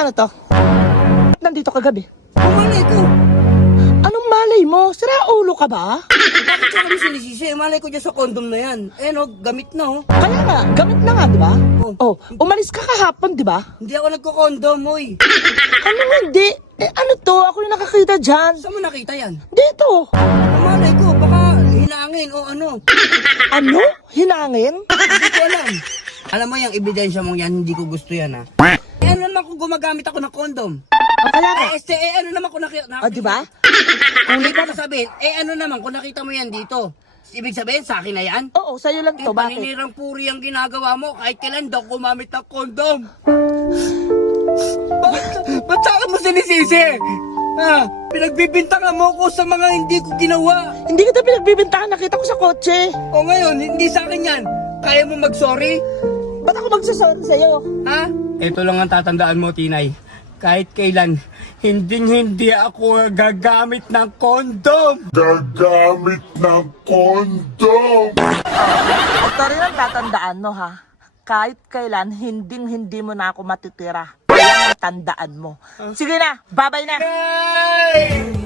Ano to? Nandito kagabi. Malay ko. Anong malay mo? Sira ulo ka ba? Bakit ka kami sinisisi? Malay ko dyan sa condom na yan. Eh no, gamit na oh. Kaya nga, gamit na nga, di ba? Oh. Oh, umalis ka kahapon, di ba? Hindi ako nagko-condom, oy. Ano hindi? Eh, ano to? Ako yung nakakita dyan. Saan mo nakita yan? Dito. Malay ko, baka hinangin o ano. Ano? Hinangin? Hindi ko alam. Alam mo yung ebidensya mong yan, hindi ko gusto yan ha. Eh ano naman kung gumagamit ako ng condom? O kaya nga. Ano naman kung nakita... O, di ba? Kung hindi ko sabihin, ano naman kung nakita mo yan dito? Ibig sabihin, sa akin na yan? Oo, sa'yo lang to. Bakit? Paninirang puri ang ginagawa mo kahit kailan daw gumamit ng condom. Ba't sa akin mo sinisisi? Ha? Pinagbibintangan mo ko sa mga hindi ko ginawa. Hindi kita pinagbibintahan. Nakita ko sa kotse. O ngayon, hindi sa akin yan. Kaya mo mag-sorry? Ba't ako magsasorry sa'yo? Ha? Ito lang ang tatandaan mo, Tinay. Kahit kailan, hindi ako gagamit ng kondom. Gagamit ng kondom. Ito rin ang tatandaan mo, ha? Kahit kailan, hindi mo na ako matitira. Kaya ang tandaan mo. Sige na, babay na. Hey!